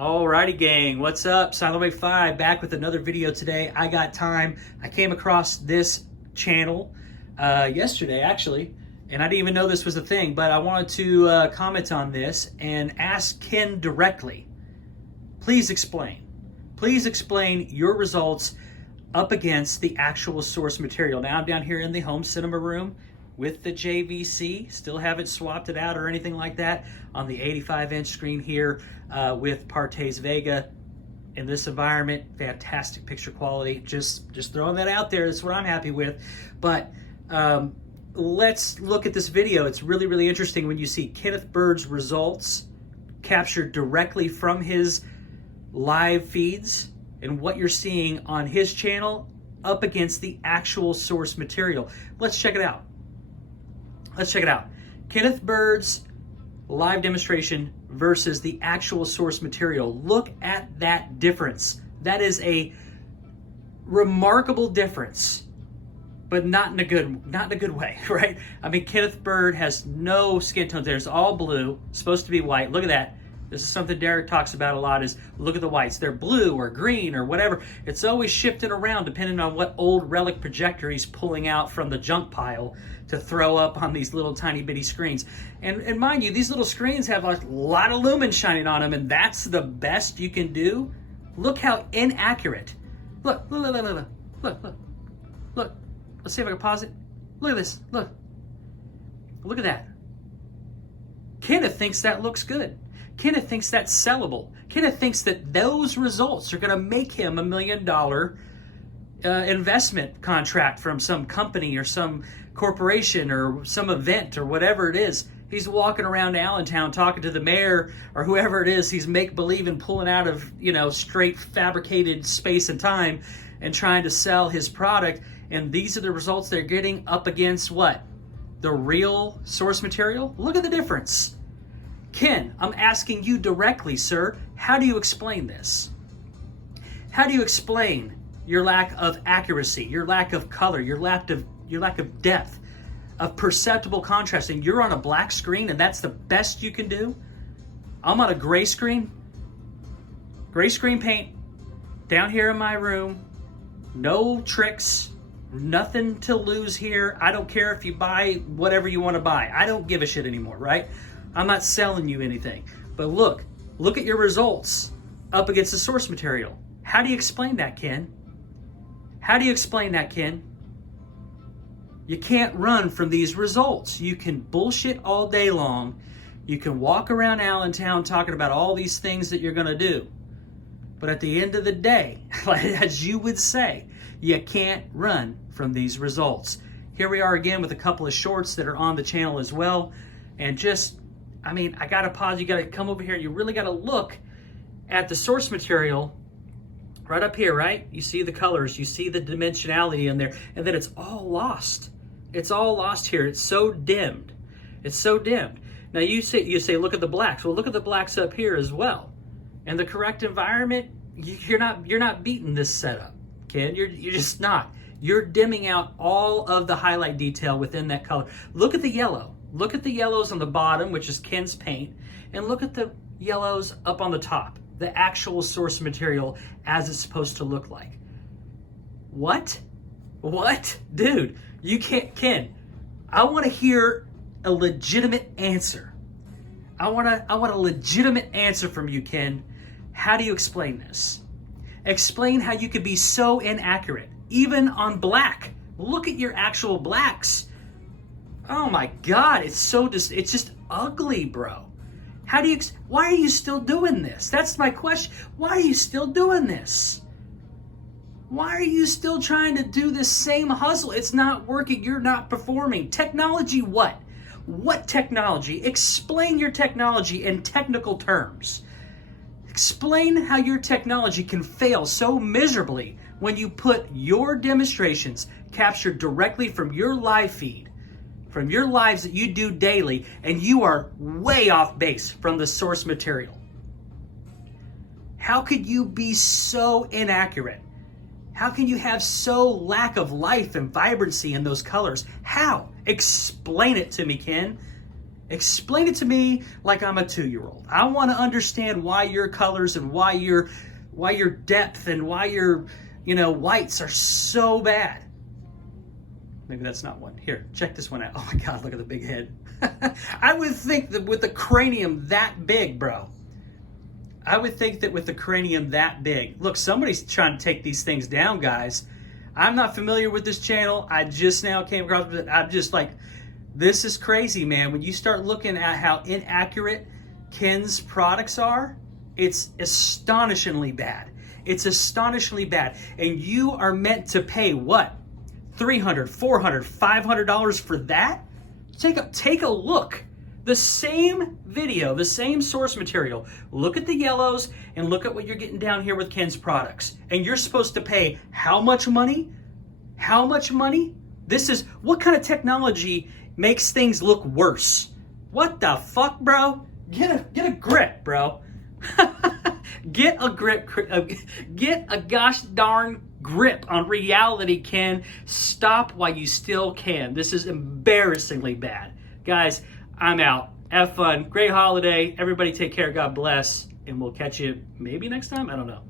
Alrighty gang, what's up? Silent 5 back with another video today. I got time. I came across this channel yesterday actually, and I didn't even know this was a thing, but I wanted to comment on this and ask Ken directly. Please explain. Please explain your results up against the actual source material. Now I'm down here in the home cinema room with the JVC, still haven't swapped it out or anything like that, on the 85-inch screen here with Partes Vega. In this environment, fantastic picture quality. Just throwing that out there, that's what I'm happy with. But let's look at this video. It's really, really interesting when you see Kenneth Bird's results captured directly from his live feeds and what you're seeing on his channel up against the actual source material. Let's check it out. Let's check it out. Kenneth Bird's live demonstration versus the actual source material. Look at that difference. That is a remarkable difference, but not in a good way, right? I mean, Kenneth Bird has no skin tones there. It's all blue, supposed to be white. Look at that. This is something Derek talks about a lot, is look at the whites. They're blue or green or whatever. It's always shifting around depending on what old relic projector he's pulling out from the junk pile to throw up on these little tiny bitty screens. And mind you, these little screens have a lot of lumen shining on them, and that's the best you can do. Look how inaccurate. Look. Look. Let's see if I can pause it. Look at this. Look at that. Kenneth thinks that looks good. Kenneth thinks that's sellable. Kenneth thinks that those results are going to make him $1 million investment contract from some company or some corporation or some event or whatever it is. He's walking around Allentown talking to the mayor or whoever it is he's make-believe and pulling out of, straight fabricated space and time and trying to sell his product. And these are the results they're getting up against what? The real source material? Look at the difference. Ken, I'm asking you directly, sir, how do you explain this? How do you explain your lack of accuracy, your lack of color, your lack of depth, of perceptible contrast, and you're on a black screen and that's the best you can do? I'm on a gray screen paint, down here in my room, no tricks, nothing to lose here. I don't care if you buy whatever you want to buy. I don't give a shit anymore, right? I'm not selling you anything. But look at your results up against the source material. How do you explain that, Ken? How do you explain that, Ken? You can't run from these results. You can bullshit all day long. You can walk around Allentown talking about all these things that you're going to do. But at the end of the day, as you would say, you can't run from these results. Here we are again with a couple of shorts that are on the channel as well. And I got to pause. You got to come over here. You really got to look at the source material right up here, right? You see the colors. You see the dimensionality in there. And then it's all lost. It's all lost here. It's so dimmed. It's so dimmed. Now you say, look at the blacks. Well, look at the blacks up here as well. And the correct environment, you're not beating this setup, Ken. You're just not. You're dimming out all of the highlight detail within that color. Look at the yellow. Look at the yellows on the bottom, which is Ken's paint, and look at the yellows up on the top, the actual source material as it's supposed to look like. What? Dude, you can't, Ken, I want to hear a legitimate answer. I want a legitimate answer from you, Ken. How do you explain this? Explain how you could be so inaccurate, even on black. Look at your actual blacks. Oh my God, it's just ugly, bro. Why are you still doing this? That's my question. Why are you still doing this? Why are you still trying to do this same hustle? It's not working. You're not performing. Technology what? What technology? Explain your technology in technical terms. Explain how your technology can fail so miserably when you put your demonstrations captured directly from your live feed, from your lives that you do daily, and you are way off base from the source material. How could you be so inaccurate? How can you have so lack of life and vibrancy in those colors? How? Explain it to me, Ken. Explain it to me like I'm a 2-year-old. I want to understand why your colors and why your depth and why your, whites are so bad. Maybe that's not one. Here, check this one out. Oh my God, look at the big head. I would think that with the cranium that big, bro. I would think that with the cranium that big. Look, somebody's trying to take these things down, guys. I'm not familiar with this channel. I just now came across it. I'm just like, this is crazy, man. When you start looking at how inaccurate Ken's products are, it's astonishingly bad. It's astonishingly bad. And you are meant to pay what? $300, $400, $500 for that? Take a look. The same video, the same source material. Look at the yellows and look at what you're getting down here with Ken's products. And you're supposed to pay how much money? How much money? This is, what kind of technology makes things look worse? What the fuck, bro? Get a grip, bro. Get a grip. Get a gosh darn grip on reality, Ken. Stop while you still can. This is embarrassingly bad. Guys, I'm out. Have fun. Great holiday. Everybody take care. God bless. And we'll catch you maybe next time. I don't know.